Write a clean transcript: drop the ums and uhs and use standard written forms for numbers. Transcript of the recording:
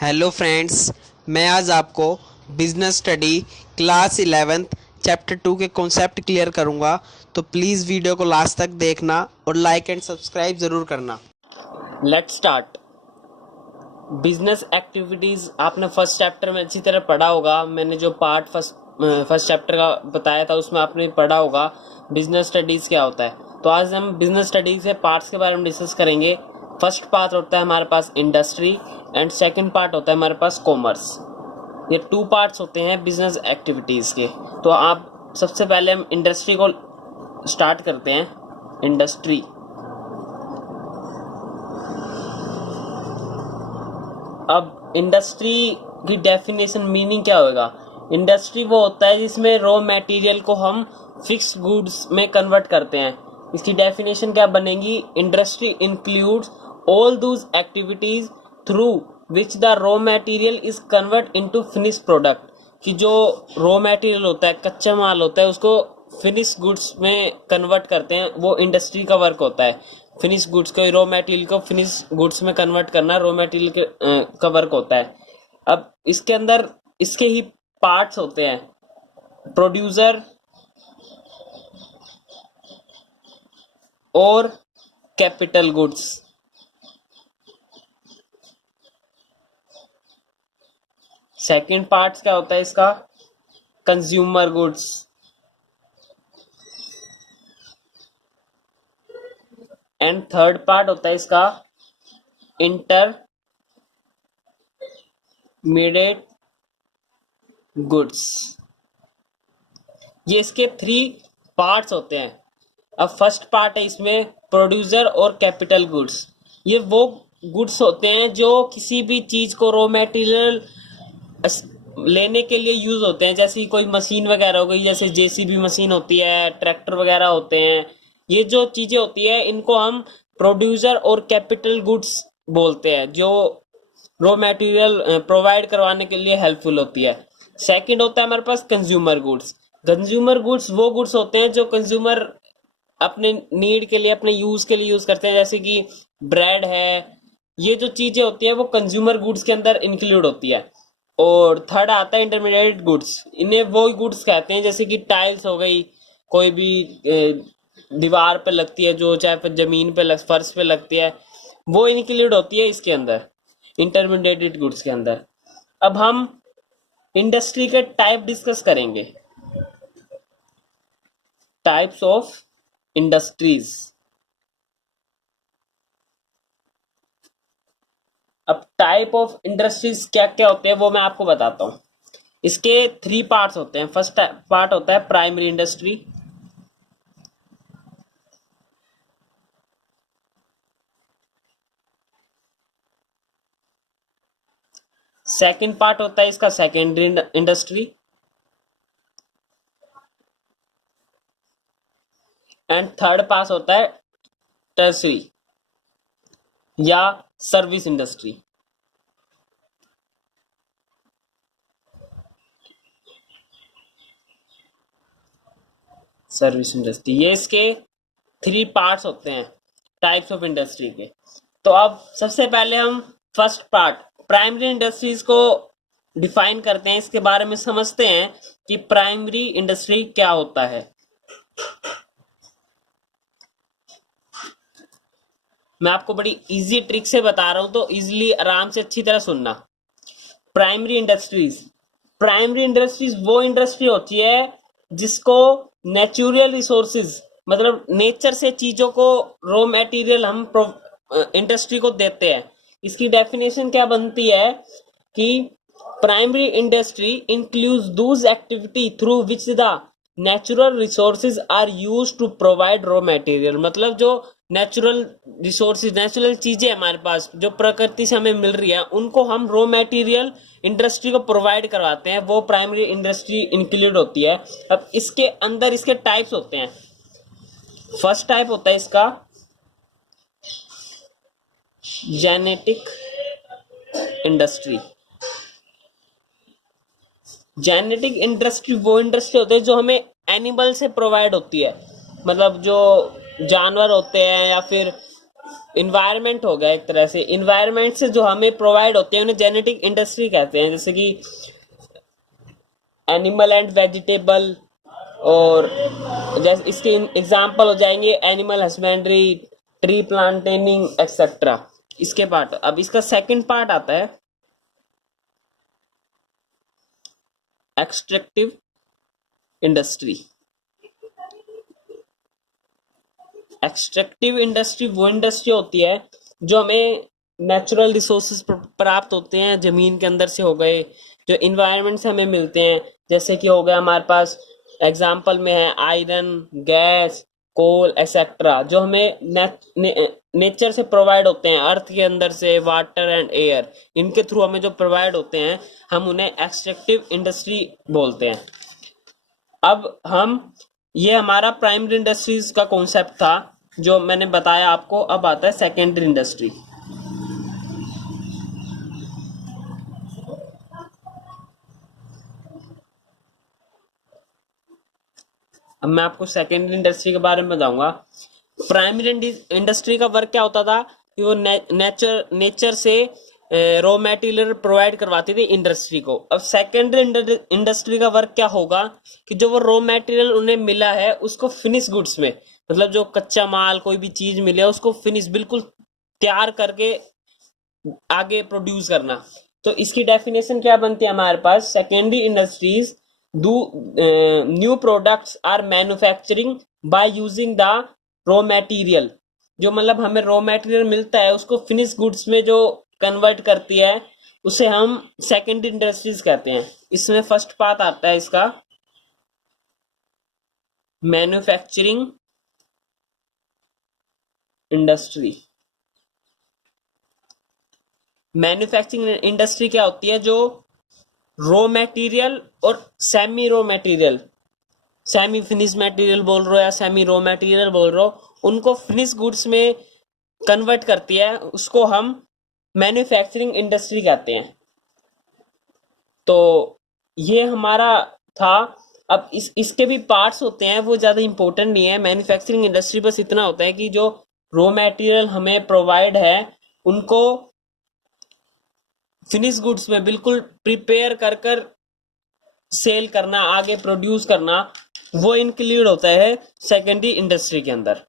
Hello friends, मैं आज आपको business study class 11th chapter 2 के कॉन्सेप्ट क्लियर करूंगा। तो प्लीज़ वीडियो को लास्ट तक देखना और लाइक एंड सब्सक्राइब ज़रूर करना। Let's start. बिजनेस एक्टिविटीज़ आपने फर्स्ट चैप्टर में अच्छी तरह पढ़ा होगा। मैंने जो पार्ट फर्स्ट चैप्टर का बताया था उसमें आपने पढ़ा होगा बिजनेस स्टडीज़ क्या होता है। तो आज हम बिजनेस स्टडीज़ के पार्ट्स के बारे में डिस्कस करेंगे। फर्स्ट पार्ट होता है हमारे पास इंडस्ट्री एंड सेकंड पार्ट होता है हमारे पास कॉमर्स। ये टू पार्ट्स होते हैं बिजनेस एक्टिविटीज़ के। तो आप सबसे पहले हम इंडस्ट्री को स्टार्ट करते हैं। इंडस्ट्री, अब इंडस्ट्री की डेफिनेशन मीनिंग क्या होगा। इंडस्ट्री वो होता है जिसमें रॉ मटेरियल को हम फिक्स्ड गुड्स में कन्वर्ट करते हैं। इसकी डेफिनेशन क्या बनेगी। Industry includes all those activities through which the raw material is convert into finish product. कि जो रॉ मटेरियल होता है, कच्चा माल होता है, उसको फिनिश गुड्स में कन्वर्ट करते हैं, वो इंडस्ट्री का वर्क होता है। फिनिश गुड्स को, रॉ मटेरियल को फिनिश गुड्स में कन्वर्ट करना रॉ मटेरियल का वर्क होता है। अब इसके अंदर इसके ही पार्ट्स होते हैं, प्रोड्यूसर और कैपिटल गुड्स। सेकंड पार्ट क्या होता है इसका, consumer goods. And third part होता है इसका इंटरमीडिएट गुड्स। ये इसके थ्री पार्ट्स होते हैं। अब फर्स्ट पार्ट है इसमें प्रोड्यूसर और कैपिटल गुड्स। ये वो गुड्स होते हैं जो किसी भी चीज को रॉ मटेरियल लेने के लिए यूज होते हैं। जैसे कोई मशीन वगैरह हो गई, जैसे जेसीबी मशीन होती है, ट्रैक्टर वगैरह होते हैं। ये जो चीजें होती है इनको हम प्रोड्यूसर और कैपिटल गुड्स बोलते हैं, जो रॉ मटेरियल प्रोवाइड करवाने के लिए हेल्पफुल होती है। सेकंड होता है हमारे पास कंज्यूमर गुड्स। कंज्यूमर गुड्स वो गुड्स होते हैं जो कंज्यूमर अपने नीड के लिए, अपने यूज के लिए यूज करते हैं। जैसे कि ब्रेड है, ये जो चीजें होती है वो कंज्यूमर गुड्स के अंदर इंक्लूड होती है। और थर्ड आता है इंटरमीडिएट गुड्स। इन्हें वो गुड्स कहते हैं जैसे कि टाइल्स हो गई, कोई भी दीवार पे लगती है, जो चाहे फिर जमीन पे फर्श पे लगती है, वो इंक्लूड होती है इसके अंदर, इंटरमीडिएट गुड्स के अंदर। अब हम इंडस्ट्री के टाइप डिस्कस करेंगे, टाइप्स ऑफ इंडस्ट्रीज। अब टाइप ऑफ इंडस्ट्रीज क्या क्या होते हैं वो मैं आपको बताता हूं। इसके थ्री पार्ट्स होते हैं। फर्स्ट पार्ट होता है प्राइमरी इंडस्ट्री। सेकंड पार्ट होता है इसका secondary industry. And third part होता है टर्सरी या सर्विस इंडस्ट्री। सर्विस इंडस्ट्री, ये इसके थ्री पार्ट्स होते हैं टाइप्स ऑफ इंडस्ट्री के। तो अब सबसे पहले हम फर्स्ट पार्ट प्राइमरी इंडस्ट्रीज को डिफाइन करते हैं, इसके बारे में समझते हैं कि प्राइमरी इंडस्ट्री क्या होता है। मैं आपको बड़ी इजी ट्रिक से बता रहा हूं, तो इजीली आराम से अच्छी तरह सुनना। प्राइमरी इंडस्ट्रीज, प्राइमरी इंडस्ट्रीज वो इंडस्ट्री होती है जिसको नेचुरल रिसोर्सेज, मतलब नेचर से चीजों को रॉ मटेरियल हम इंडस्ट्री को देते हैं। इसकी डेफिनेशन क्या बनती है कि primary industry includes those activity through which the natural resources are used to provide raw material. मतलब जो नेचुरल रिसोर्सेज, नेचुरल चीजें हमारे पास जो प्रकृति से हमें मिल रही है, उनको हम रॉ मटेरियल इंडस्ट्री को प्रोवाइड करवाते हैं, वो प्राइमरी इंडस्ट्री इंक्लूड होती है। अब इसके अंदर इसके टाइप्स होते हैं। फर्स्ट टाइप होता है इसका जेनेटिक इंडस्ट्री। जेनेटिक इंडस्ट्री वो इंडस्ट्री होती है जो हमें एनिमल से प्रोवाइड होती है। मतलब जो जानवर होते हैं या फिर इन्वायरमेंट हो गया एक तरह से। इन्वायरमेंट से जो हमें प्रोवाइड होते हैं उन्हें जेनेटिक इंडस्ट्री कहते हैं, जैसे कि एनिमल एंड वेजिटेबल, और जैसे इसके एग्जांपल हो जाएंगे एनिमल हस्बेंड्री, ट्री प्लांटेनिंग एक्सेट्रा। इसके पार्ट, अब इसका सेकंड पार्ट आता है एक्सट्रैक्टिव इंडस्ट्री। एक्सट्रैक्टिव इंडस्ट्री वो इंडस्ट्री होती है जो हमें नेचुरल रिसोर्सेज प्राप्त होते हैं जमीन के अंदर से, हो गए जो इन्वायरमेंट से हमें मिलते हैं, जैसे कि हो गया हमारे पास एग्जांपल में है आयरन, गैस, कोल एक्सेट्रा, जो हमें नेचर से प्रोवाइड होते हैं, अर्थ के अंदर से, वाटर एंड एयर, इनके थ्रू हमें जो प्रोवाइड होते हैं हम उन्हें एक्सट्रैक्टिव इंडस्ट्री बोलते हैं। अब हम, ये हमारा प्राइमरी इंडस्ट्रीज का कॉन्सेप्ट था जो मैंने बताया आपको। अब आता है सेकेंडरी इंडस्ट्री। अब मैं आपको सेकेंडरी इंडस्ट्री के बारे में बताऊंगा। प्राइमरी इंडस्ट्री का वर्क क्या होता था कि वो नेचर से रॉ मटेरियल प्रोवाइड करवाती थी इंडस्ट्री को। अब सेकेंडरी इंडस्ट्री का वर्क क्या होगा कि जो वो रॉ मटेरियल उन्हें मिला है उसको फिनिश गुड्स में, मतलब जो कच्चा माल कोई भी चीज मिले उसको फिनिश बिल्कुल तैयार करके आगे प्रोड्यूस करना। तो इसकी डेफिनेशन क्या बनती है हमारे पास, secondary industries do new products are manufacturing by using the raw material. जो मतलब हमें रॉ मटेरियल मिलता है उसको फिनिश गुड्स में जो कन्वर्ट करती है उसे हम सेकेंडरी इंडस्ट्रीज कहते हैं। इसमें फर्स्ट पार्ट आता है इसका मैन्युफैक्चरिंग इंडस्ट्री। मैन्युफैक्चरिंग इंडस्ट्री क्या होती है, जो रॉ मटेरियल और semi raw material, semi finish material बोल रहे हो या सेमी रॉ मटेरियल बोल रहे हो, उनको फिनिश गुड्स में कन्वर्ट करती है, उसको हम मैन्युफैक्चरिंग इंडस्ट्री कहते हैं। तो ये हमारा था। अब इसके भी पार्ट्स होते हैं, वो ज़्यादा इंपॉर्टेंट नहीं है। मैन्युफैक्चरिंग इंडस्ट्री बस इतना होता है कि जो रॉ मटेरियल हमें प्रोवाइड है उनको फिनिश गुड्स में बिल्कुल प्रिपेयर कर कर सेल करना, आगे प्रोड्यूस करना, वो इंक्लूड होता है सेकेंडरी इंडस्ट्री के अंदर।